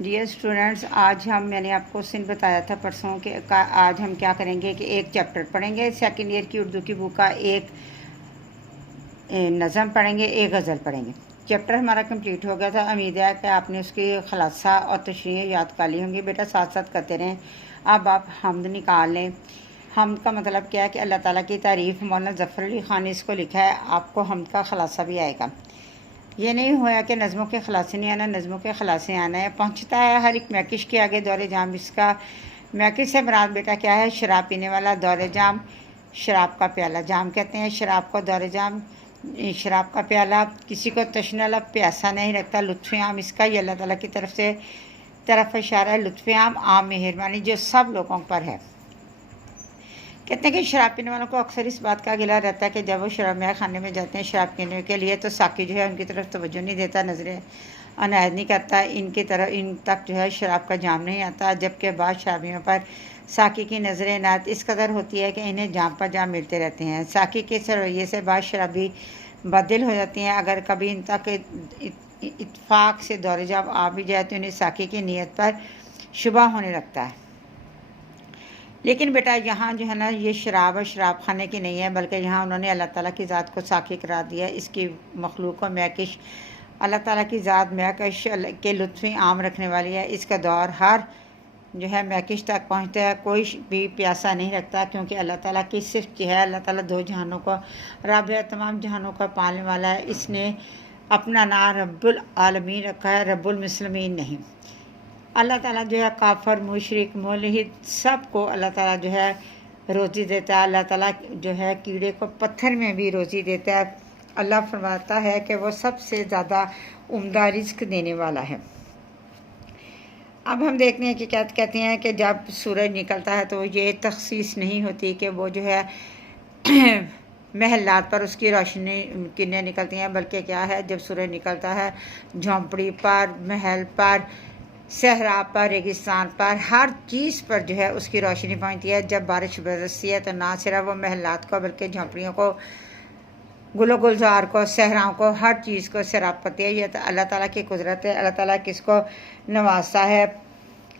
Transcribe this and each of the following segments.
Dear students, आज मैंने आपको सिंध बताया था परसों के आज हम क्या करेंगे कि एक चैप्टर पढ़ेंगे। सेकंड ईयर की उर्दू की बुक का एक नज़म पढ़ेंगे, एक गज़ल पढ़ेंगे। चैप्टर हमारा कंप्लीट हो गया था। उम्मीद है कि आपने उसकी खलासा और तशरीह याद कर ली होंगी। बेटा साथ साथ करते रहें। अब आप हमद निकाल लें। हमद का मतलब क्या है कि अल्लाह ताला की तारीफ़। मौलाना ज़फ़र अली ख़ान ने इसको लिखा है। आपको हमद का खलासा भी आएगा। ये नहीं हुआ कि नज़मों के खलासे नहीं आना, नज़मों के खलासे आना है। पहुँचता है हर एक मैकिश के आगे दौरे जाम। इसका मैकिश से मुराद बेटा क्या है? शराब पीने वाला दौरे जाम, शराब का प्याला। जाम कहते हैं शराब को, दौरे जाम शराब का प्याला। किसी को तशनल प्यासा नहीं रखता। लुत्फ़ आम इसका ये अल्लाह ताला की तरफ इशारा है। लुत्फ़ आम मेहरबानी जो सब लोगों पर है। कहते हैं कि शराब पीने वालों को अक्सर इस बात का गिला रहता है कि जब वो शराब खाने में जाते हैं शराब पीने के लिए तो साकी जो है उनकी तरफ तवज्जो नहीं देता, नज़रें अनायत नहीं करता, इन तक जो है शराब का जाम नहीं आता। जबकि बाद शराबियों पर साकी की नज़रें अनायत इस कदर होती है कि इन्हें जाम पर जाम मिलते रहते हैं। साकी के इस रवैये से बाद शराबी बददिल हो जाती हैं। अगर कभी इन तक इत्फाक से दौरे जाम आ भी जाए तो इन्हें साकी की नीयत पर शुबा होने लगता है। लेकिन बेटा यहाँ जो है ना, ये शराब और शराब खाने की नहीं है, बल्कि यहाँ उन्होंने अल्लाह ताला की ज़ात को साकी करार दिया। इसकी मखलूक को मैकिश, अल्लाह ताला की ज़ात मैकिश के लुत्फ़ आम रखने वाली है। इसका दौर हर जो है मैकिश तक पहुँचता है। कोई भी प्यासा नहीं रखता, क्योंकि अल्लाह ताला की सिर्फ की है। अल्लाह ताला दो जहानों को रब है, तमाम जहानों का पालने वाला है। इसने अपना नाम रब्बुल आलमीन रखा है, रब्बुल मुस्लिमीन नहीं। अल्लाह ताला जो है काफ़र, मुशरिक, मुल्हिद सबको अल्लाह ताला जो है रोज़ी देता है। अल्लाह ताला जो है कीड़े को पत्थर में भी रोज़ी देता है। अल्लाह फरमाता है कि वो सबसे ज़्यादा उम्दा रिज़्क देने वाला है। अब हम देखते हैं कि क्या कहते हैं कि जब सूरज निकलता है तो ये तखसीस नहीं होती कि वो जो है महलात पर उसकी रोशनी किरणें निकलती हैं, बल्कि क्या है, जब सूरज निकलता है झोंपड़ी पर, महल पर, सहरा पर, रेगिस्तान पर, हर चीज़ पर जो है उसकी रोशनी पहुंचती है। जब बारिश बरसती है तो ना सिर्फ वो महलात को बल्कि झोंपड़ियों को, गुलो गुलजार को, सहराओं को, हर चीज़ को सैराब करती है। ये तो अल्लाह ताला की कुदरत है। अल्लाह ताला किसको नवाजता है।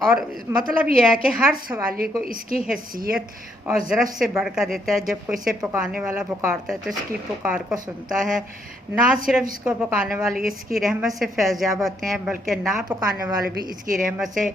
और मतलब यह है कि हर सवाली को इसकी हैसियत और ज़रूरत से बढ़कर देता है। जब कोई इसे पुकारने वाला पुकारता है तो इसकी पुकार को सुनता है। ना सिर्फ इसको पुकारने वाले इसकी रहमत से फैज़याब होते हैं, बल्कि ना पुकारने वाले भी इसकी रहमत से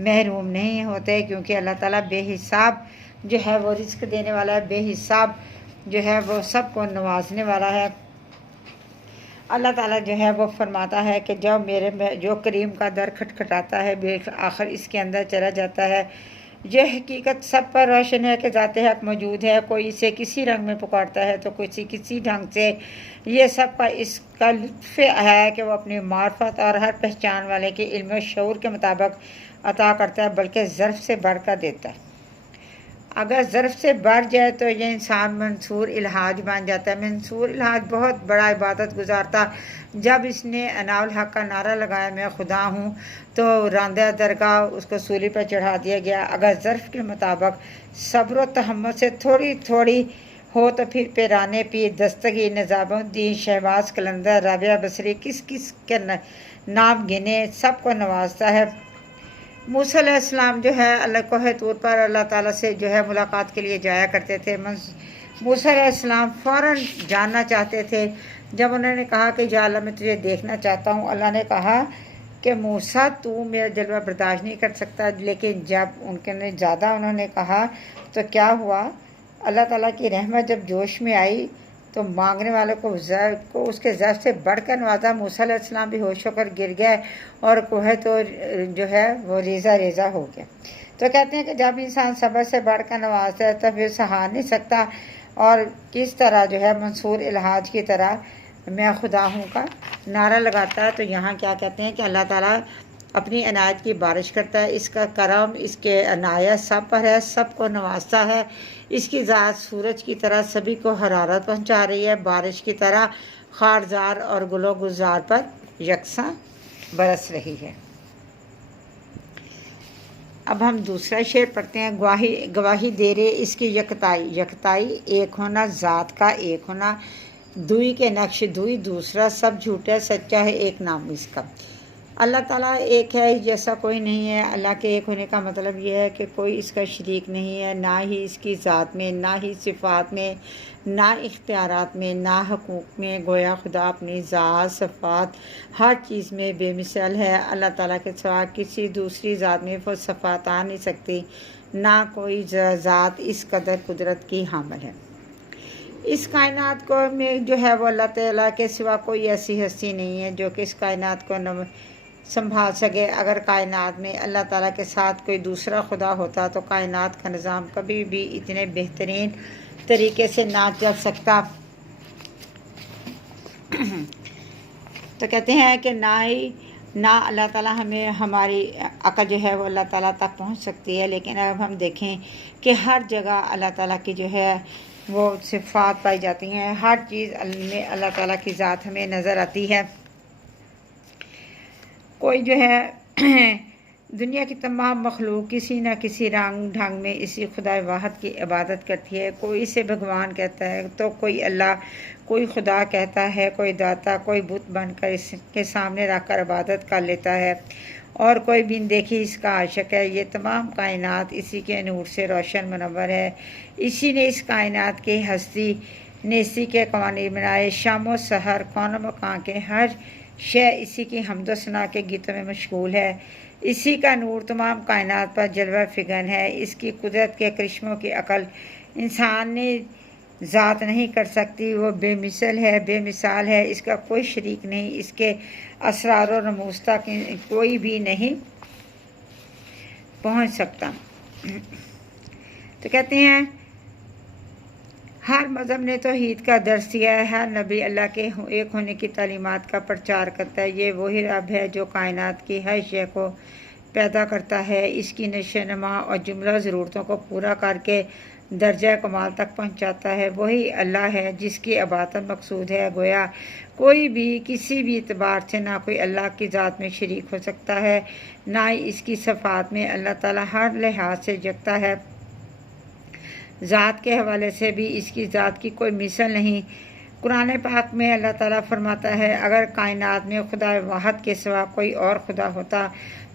महरूम नहीं होते, क्योंकि अल्लाह ताला बेहिसाब जो है वो रिज़्क देने वाला है, बेहिसाब जो है वो सबको नवाजने वाला है। अल्लाह ताला जो है वो फरमाता है कि जो करीम का दर खटखटाता है बेख आखिर इसके अंदर चला जाता है। यह हकीकत सब पर रोशन है कि ज़ाते हक मौजूद है। कोई इसे किसी रंग में पुकारता है तो कोई किसी ढंग से। ये सब का इसका लुत्फ़ है कि वो अपनी मार्फत और हर पहचान वाले के इल्म शऊर के मुताबिक अता करता है, बल्कि ज़र्फ़ से बढ़कर देता है। अगर ज़र्फ़ से बढ़ जाए तो ये इंसान मंसूर इल्हाज बन जाता है। मंसूर इल्हाज बहुत बड़ा इबादत गुजार था। जब इसने अनाउल हक का नारा लगाया मैं खुदा हूँ, तो रांदा दरगाह उसको सूली पर चढ़ा दिया गया। अगर ज़र्फ़ के मुताबिक सब्र व तहम्मुल से थोड़ी थोड़ी हो तो फिर पेराने पीर, दस्तगी, निज़ामुद्दीन, शहबाज कलंदर, राबिया बसरी किस किस के नाम गिने, सबको नवाजता है। मूसा अलैहिस्सलाम जो है अल्लाह कोहे तूर पर अल्लाह ताला से जो है मुलाकात के लिए जाया करते थे। मूसा अलैहिस्सलाम फ़ौरन जानना चाहते थे। जब उन्होंने कहा कि या अल्लाह मैं तुझे देखना चाहता हूँ, अल्लाह ने कहा कि मूसा तू मेरा जलवा बर्दाश्त नहीं कर सकता। लेकिन जब उनके ज़्यादा उन्होंने कहा तो क्या हुआ, अल्लाह ताला की रहमत जब जोश में आई तो मांगने वाले को उसके ज़र्फ़ से बढ़कर नवाजा। मूसा अलैहिस्सलाम भी होश होकर गिर गए और कोहे तो जो है वो रेज़ा रेज़ा हो गया। तो कहते हैं कि जब इंसान सब्र से बढ़कर नवाजता है तो फिर सहा नहीं सकता, और किस तरह जो है मंसूर इल्हाज की तरह मैं खुदा हूँ का नारा लगाता है। तो यहाँ क्या कहते हैं कि अल्लाह ताला अपनी अनायत की बारिश करता है। इसका करम, इसके अनायत सब पर है, सबको नवाजता है। इसकी ज़ात सूरज की तरह सभी को हरारत पहुंचा रही है, बारिश की तरह खारजार और गुलो गुजार पर यकसा बरस रही है। अब हम दूसरा शेर पढ़ते हैं। गवाही दे रहे इसकी यकताई, यकताई एक होना, ज़ात का एक होना, दुई के नक्श दुई दूसरा, सब झूठा सच्चा है एक नाम इसका। اللہ ताला एक है, जैसा कोई नहीं है। अल्लाह के एक होने का मतलब ये है कि कोई इसका शरीक नहीं है, ना ही इसकी ज़ात में, ना ही सिफ़ात में, ना इख्तियारात में, ना हकूक़ में। गोया खुदा अपनी ज़ात सिफ़ात हर चीज़ में बेमिसाल है। अल्लाह ताला के सिवा किसी दूसरी ज़ात में वो सिफ़ात आ नहीं सकती, ना कोई ज़ात इस कदर कुदरत की हामिल है। इस कायनात को में जो है वो अल्लाह ताला के सिवा कोई ऐसी हस्ती नहीं है जो कि इस कायनात को संभाल सके। अगर कायनात में अल्लाह ताला के साथ कोई दूसरा खुदा होता तो कायनात का निज़ाम कभी भी इतने बेहतरीन तरीके से ना चल सकता। तो कहते हैं कि ना अल्लाह ताला हमें हमारी अक़ल जो है वो अल्लाह ताला तक पहुंच सकती है, लेकिन अब हम देखें कि हर जगह अल्लाह ताला की जो है वो सिफ़ात पाई जाती हैं। हर चीज़ में अल्लाह ताला की ज़ात हमें नज़र आती है। कोई जो है दुनिया की तमाम मखलूक किसी न किसी रंग ढंग में इसी खुदा वाहद की इबादत करती है। कोई इसे भगवान कहता है तो कोई अल्लाह, कोई खुदा कहता है, कोई दाता, कोई बुत बनकर इसके सामने रख कर इबादत कर लेता है, और कोई बिन देखी इसका आशिक है। ये तमाम कायनात इसी के नूर से रोशन मनव्वर है। इसी ने इस कायनात की हस्ती ने इसी के कवानीन बनाए। शामो सहर कौन मकान के हर शय इसी की हम्दो सना के गीतों में मशगूल है। इसी का नूर तमाम कायनात पर जलवा फिगन है। इसकी कुदरत के करिश्मों की अकल इंसान ने ज़ात नहीं कर सकती। वो बेमिसल है, बेमिसाल है, इसका कोई शरीक नहीं। इसके असरार और नमूस तक कोई भी नहीं पहुंच सकता। तो कहते हैं हर मज़हब ने तौहीद का दर्स दिया है। हर नबी अल्लाह के एक होने की तालीमात का प्रचार करता है। ये वही रब है जो कायनात की हर शय को पैदा करता है, इसकी नशोनुमा और जुमला ज़रूरतों को पूरा करके दर्जा कमाल तक पहुंचाता है। वही अल्लाह है जिसकी इबादत मकसूद है। गोया कोई भी किसी भी एतबार से ना कोई अल्लाह की ज़ात में शरीक हो सकता है, ना ही इसकी सफ़ात में। अल्लाह ताला हर लिहाज से यकता है। ज़ात के हवाले से भी इसकी ज़ात की कोई मिसल नहीं। कुरान पाक में अल्लाह ताला फरमाता है, अगर कायनात में खुदा वाहद के सिवा कोई और खुदा होता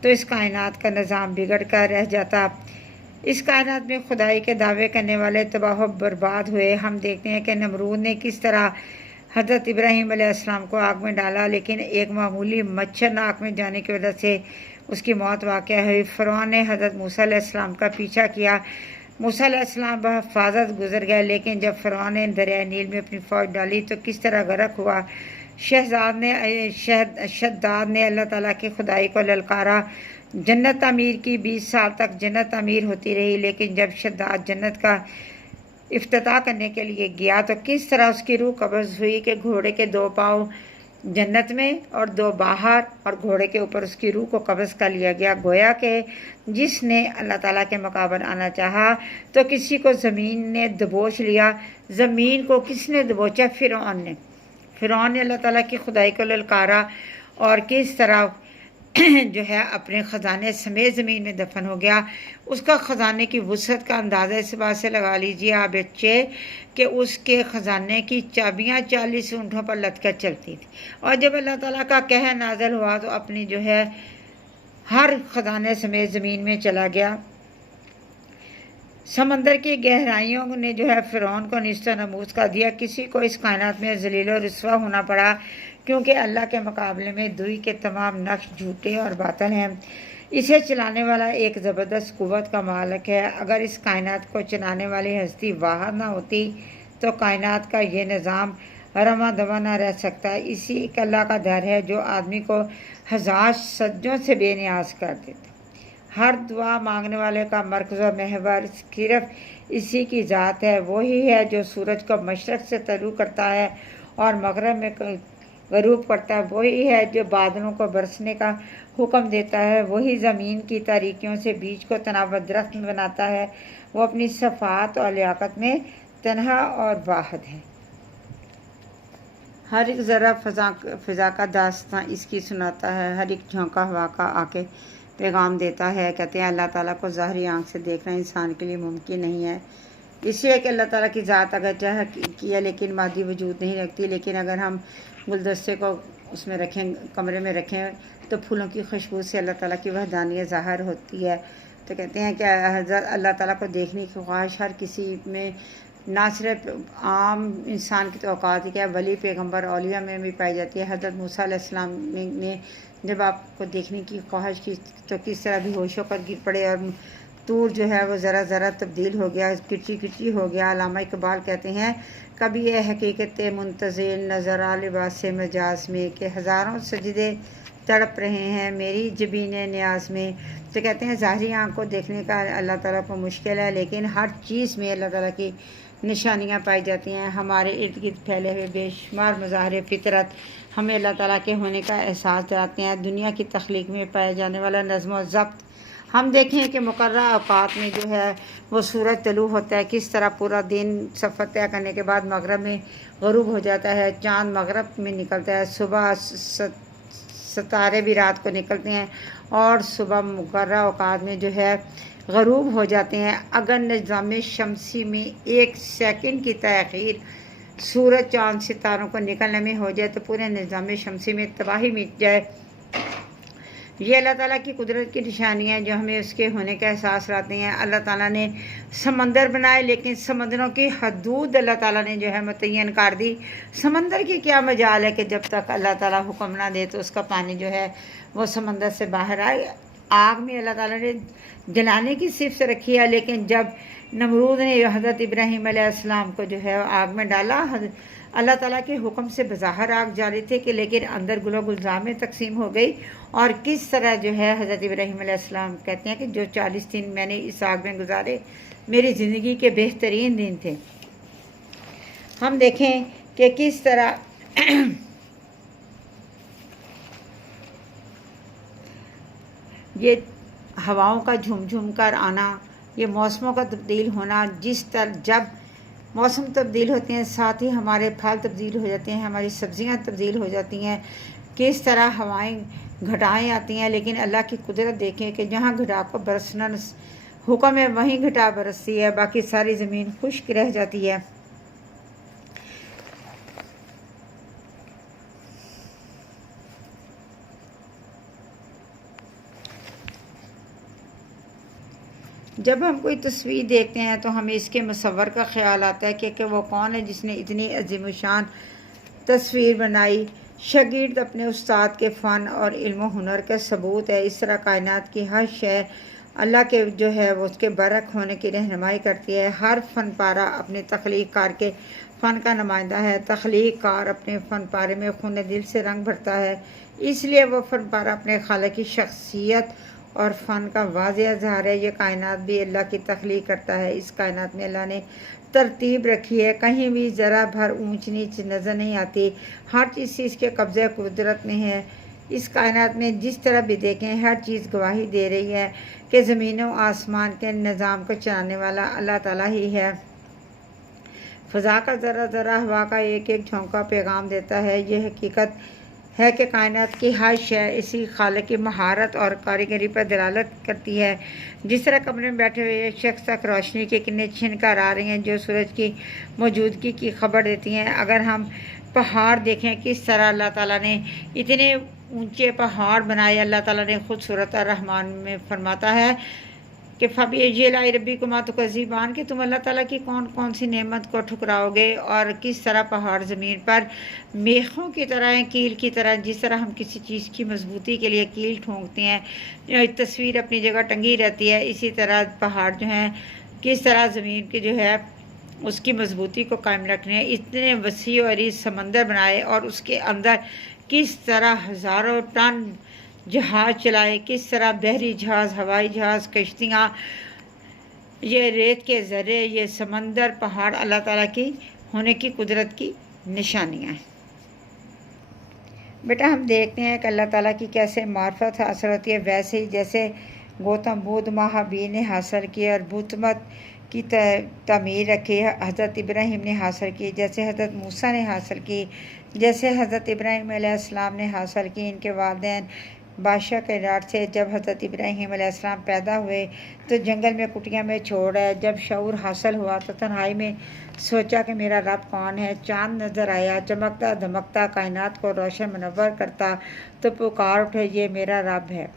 तो इस कायनात का निज़ाम बिगड़ कर रह जाता। इस कायनात में खुदाई के दावे करने वाले तबाह बर्बाद हुए। हम देखते हैं कि नमरूद ने किस तरह हज़रत इब्राहीम अलैहिस्सलाम को आग में डाला, लेकिन एक मामूली मच्छर नाक में जाने की वजह से उसकी मौत वाक़या हुई। फ़िरौन ने हज़रत मूसा अलैहिस्सलाम का पीछा किया। मूसा अलैहिस्सलाम बहिफाज़त गुजर गए, लेकिन जब फ़िरौन ने दरिया नील में अपनी फ़ौज डाली तो किस तरह गर्क हुआ। शद्दाद ने अल्लाह ताला की खुदाई को ललकारा। जन्नत तामीर की 20 साल तक जन्नत तामीर होती रही, लेकिन जब शद्दाद जन्नत का इफ्तिताह करने के लिए गया तो किस तरह उसकी रूह कब्ज़ हुई कि घोड़े के 2 पाँव जन्नत में और 2 बाहर, और घोड़े के ऊपर उसकी रूह को कब्ज़ कर लिया गया। गोया कि जिसने अल्लाह ताला के मुकाबल आना चाहा तो किसी को ज़मीन ने दबोच लिया। ज़मीन को किसने दबोचा? फ़िरौन ने। फ़िरौन ने अल्लाह ताला की खुदाई को ललकारा और किस तरह जो है अपने ख़जाने समेत ज़मीन में दफन हो गया। उसका ख़जाने की वुसअत का अंदाज़ा इस बात से लगा लीजिए आप बच्चे कि उसके ख़जाने की चाबियाँ 40 ऊँटों पर लटकर चलती थी। और जब अल्लाह ताला का कहर नाज़िल हुआ तो अपनी जो है हर ख़जाने समेत ज़मीन में चला गया। समंदर की गहराइयों ने जो है फ़िरौन को निस्ता नमूस कर दिया। किसी को इस कायनात में ज़लील और रुस्वा होना पड़ा, क्योंकि अल्लाह के मुकाबले में दुई के तमाम नक्श झूठे और बातिल हैं। इसे चलाने वाला एक ज़बरदस्त क़ुव्वत का मालिक है। अगर इस कायनात को चलाने वाली हस्ती वाहद ना होती तो कायनात का ये निज़ाम रमा दवा ना रह सकता। इसी एक अल्लाह का दर है जो आदमी को हज़ार सज्जों से बेनियाज कर देता। हर दुआ मांगने वाले का मरकज़ व महवर सिर्फ इसी की ज़ात है। वही है जो सूरज को मशरक़ से तलू करता है और मग़रिब में ग़रूब करता है। वही है जो बादलों को बरसने का हुक्म देता है। वही ज़मीन की तारीकियों से बीज को तनाव दरख्त में बनाता है। वो अपनी सफ़ात और लियाकत में तन्हा और वाहिद है। हर एक ज़रा फ़िज़ा का दास्तां इसकी सुनाता है। हर एक झोंका हवा का आके पैगाम देता है। कहते हैं अल्लाह ताला को ज़ाहिरी आँख से देखना इंसान के लिए मुमकिन नहीं है। इसलिए कि अल्लाह ताला की ज़ात अगर चाहे किया लेकिन मादी वजूद नहीं रखती। लेकिन अगर हम गुलदस्ते को उसमें रखें, कमरे में रखें, तो फूलों की खुशबू से अल्लाह ताला की वहदानियत ज़ाहिर होती है। तो कहते हैं कि हज़रत अल्लाह ताला को देखने की ख्वाहिश हर किसी में ना सिर्फ आम इंसान की तो औकात ही क्या, वली पैगम्बर औलिया में भी पाई जाती है। हज़रत मूसा अलैहिस्सलाम ने जब आपको देखने की ख्वाहिश की तो किस तरह भी होश होकर गिर पड़े और तूर जो है वो ज़रा ज़रा तब्दील हो गया, किची किची हो गया। अल्लामा इकबाल कहते हैं, कभी ये हकीकत मुंतज़िल नज़र आ लिबास मजाज में कि हज़ारों सजदे तड़प रहे हैं मेरी जबीन न्याज में। तो कहते हैं ज़ाहिरी आँख को देखने का अल्लाह ताला को मुश्किल है, लेकिन हर चीज़ में अल्लाह ताला की निशानियाँ पाई जाती हैं। हमारे इर्द गिर्द फैले हुए बेशुमार मज़ाहिर फ़ितरत हमें अल्लाह ताला के होने का एहसास दिलाते हैं। दुनिया की तख्लीक में पाया जाने वाला नज़्म व ज़ब्त हम देखें कि मुकर्रर औक़ात में जो है वो सूरज तलू होता है, किस तरह पूरा दिन सफ़र तय करने के बाद मगरब में ग़रूब हो जाता है, चाँद मगरब में निकलता है, सुबह सितारे भी रात को निकलते हैं और सुबह मुकर्रर औक़ात में जो है ग़रूब हो जाते हैं। अगर निज़ाम शमसी में 1 सेकंड की तअख़ीर सूरज चाँद सितारों को निकलने में हो जाए तो पूरे निज़ाम शमसी में तबाही मिट जाए। ये अल्लाह ताला की कुदरत की निशानियाँ जो हमें उसके होने का एहसास लाती हैं। अल्लाह ताला ने समंदर बनाए, लेकिन समंदरों की हदूद अल्लाह ताला ने जो है मुतय्यन कर दी। समंदर की क्या मजाल है कि जब तक अल्लाह ताला हुक्म ना दे तो उसका पानी जो है वो समंदर से बाहर आए। आग में अल्लाह ताला ने जलाने की सिर्फ से रखी है, लेकिन जब नमरूद ने हज़रत इब्राहीम अलैहिस्सलाम को जो है आग में डाला, अल्लाह ताला के हुक्म से बज़ाहिर आग जारी थे कि लेकिन अंदर गुलो गुलजार में तकसीम हो गई। और किस तरह जो है हज़रत इब्राहीम अलैहिस्सलाम कहते हैं कि जो 40 दिन मैंने इस आग में गुजारे मेरी ज़िंदगी के बेहतरीन दिन थे। हम देखें कि किस तरह ये हवाओं का झुमझुम कर आना, ये मौसमों का तब्दील होना, जिस तरह जब मौसम तब्दील होते हैं साथ ही हमारे फल तब्दील हो जाते हैं, हमारी सब्जियां तब्दील हो जाती हैं। किस तरह हवाएं घटाएँ आती हैं, लेकिन अल्लाह की कुदरत देखें कि जहाँ घटा को बरसना हुक्म है वहीं घटा बरसती है, बाकी सारी ज़मीन खुश्क रह जाती है। जब हम कोई तस्वीर देखते हैं तो हमें इसके मुसव्वर का ख्याल आता है कि वो कौन है जिसने इतनी अजीम शान तस्वीर बनाई। शागिर्द अपने उस्ताद के फ़न और इल्म हुनर का सबूत है। इस तरह कायनात की हर शय अल्लाह के जो है वो उसके बरक होने की रहनुमाई करती है। हर फ़न पारा अपने तख्लीक कार के फ़न का नुमाइंदा है। तख्लीक कार अपने फ़न पारे में खून दिल से रंग भरता है, इसलिए वह फ़न पारा अपने खालिक की शख्सियत और फ़न का वाज़ेह इज़हार है। ये कायनात भी अल्लाह की तख्लीक करता है। इस कायनात में अल्लाह ने तरतीब रखी है, कहीं भी ज़रा भर ऊंच नीच नज़र नहीं आती। हर चीज़ इसके कब्ज़े कुदरत में है। इस कायनात में जिस तरह भी देखें हर चीज़ गवाही दे रही है कि ज़मीनों आसमान के निज़ाम को चलाने वाला अल्लाह ताला ही है। फ़ज़ा का ज़रा ज़रा हवा का एक एक झोंका पैगाम देता है। ये हकीकत है कि कायनात की हर शय इसी खालिक की महारत और कारीगरी पर दलालत करती है। जिस तरह कमरे में बैठे हुए एक शख्स तक रोशनी के किरणें छिनकर आ रही हैं जो सूरज की मौजूदगी की खबर देती हैं। अगर हम पहाड़ देखें किस तरह अल्लाह ताला ने इतने ऊंचे पहाड़ बनाए। अल्लाह ताला ने खुद सूरत रहमान में फरमाता है कि फ़बीअय्यि रब्बिकुमा तुकज़्ज़िबान, कि तुम अल्लाह ताला की कौन कौन सी नेमत को ठुकराओगे। और किस तरह पहाड़ ज़मीन पर मेखों की तरह कील की तरह, जिस तरह हम किसी चीज़ की मजबूती के लिए कील ठोंकते हैं, तस्वीर अपनी जगह टंगी रहती है, इसी तरह पहाड़ जो हैं किस तरह ज़मीन की जो है उसकी मजबूती को कायम रखने इतने वसी और इस समंदर बनाए और उसके अंदर किस तरह हज़ारों टन जहाज़ चलाए, किस तरह बहरी जहाज़, हवाई जहाज़, कश्तियाँ, ये रेत के ज़र्रे, ये समंदर, पहाड़ अल्लाह ताला की होने की कुदरत की निशानियाँ हैं। बेटा हम देखते हैं कि अल्लाह ताला की कैसे मार्फत हासिल होती है। वैसे ही जैसे गौतम बुद्ध महावीर ने हासिल की और बुतमत की तमीर रखी, हज़रत इब्राहीम ने हासिल की, जैसे हज़रत मूसा ने हासिल की, जैसे हज़रत इब्राहीम अलैहिस्सलाम ने हासिल की, इनके वालिदैन بادشاہ کائنات سے جب حضرت ابراہیم علیہ السلام پیدا ہوئے تو جنگل میں کٹیاں میں چھوڑ ہے، جب شعور حاصل ہوا تو تنہائی میں سوچا کہ میرا رب کون ہے۔ چاند نظر آیا، چمکتا دھمکتا کائنات کو روشن منور کرتا، تو پکار اٹھے یہ میرا رب ہے۔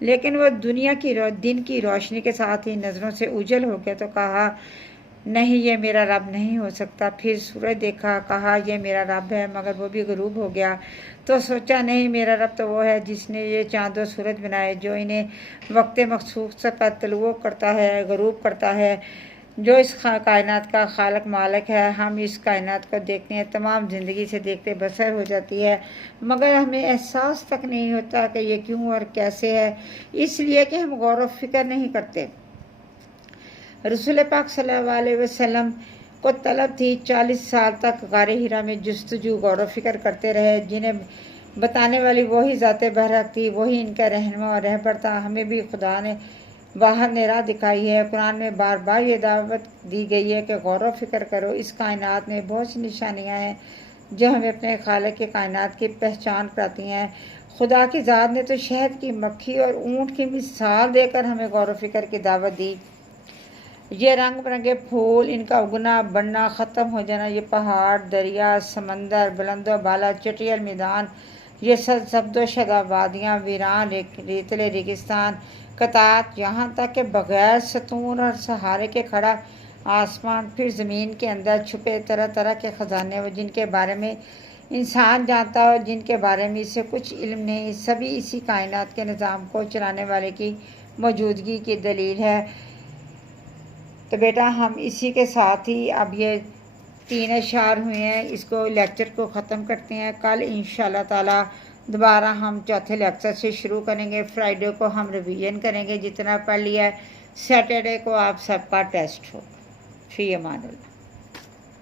لیکن وہ دن کی روشنی کے ساتھ ہی نظروں سے اوجھل ہو گیا تو کہا نہیں یہ میرا رب نہیں ہو سکتا۔ پھر سورج دیکھا، کہا یہ میرا رب ہے، مگر وہ بھی غروب ہو گیا تو سوچا نہیں میرا رب تو وہ ہے جس نے یہ چاند و سورج بنائے، جو انہیں وقت مخصوص پر طلوع کرتا ہے، غروب کرتا ہے، جو اس کائنات کا خالق مالک ہے۔ ہم اس کائنات کو دیکھتے ہیں، تمام زندگی سے دیکھتے بسر ہو جاتی ہے، مگر ہمیں احساس تک نہیں ہوتا کہ یہ کیوں اور کیسے ہے، اس لیے کہ ہم غور و فکر نہیں کرتے۔ رسول پاک صلی اللہ علیہ وسلم کو طلب تھی، 40 سال تک غار حرا میں جستجو غور و فکر کرتے رہے، جنہیں بتانے والی وہی ذات برحق تھی، وہی ان کا رہنما اور رہبر تھا۔ ہمیں بھی خدا نے باہر نے راہ دکھائی ہے۔ قرآن میں بار بار یہ دعوت دی گئی ہے کہ غور و فکر کرو۔ اس کائنات میں بہت سی نشانیاں ہیں جو ہمیں اپنے خالق کی کائنات کی پہچان کراتی ہیں۔ خدا کی ذات نے تو شہد کی مکھی اور اونٹ کی مثال دے کر ہمیں غور و فکر کی دعوت دی۔ یہ رنگ برنگے پھول، ان کا اگنا بڑھنا ختم ہو جانا، یہ پہاڑ، دریا، سمندر، بلند و بالا چٹیل میدان، یہ سبز و شدہ وادیاں، ویران ریتلے ریگستان، قطعات، یہاں تک کہ بغیر ستون اور سہارے کے کھڑا آسمان، پھر زمین کے اندر چھپے طرح طرح کے خزانے، جن کے بارے میں انسان جانتا ہے اور جن کے بارے میں اسے کچھ علم نہیں، سبھی اسی کائنات کے نظام کو چلانے والے کی موجودگی کی دلیل ہے۔ تو بیٹا ہم اسی کے ساتھ ہی اب یہ 3 اشعار ہوئے ہیں، اس کو لیکچر کو ختم کرتے ہیں۔ کل انشاءاللہ تعالی دوبارہ ہم چوتھے لیکچر سے شروع کریں گے۔ فرائیڈے کو ہم ریویژن کریں گے جتنا پڑھ لیا ہے، سیٹرڈے کو آپ سب کا ٹیسٹ ہو۔ فی امان اللہ۔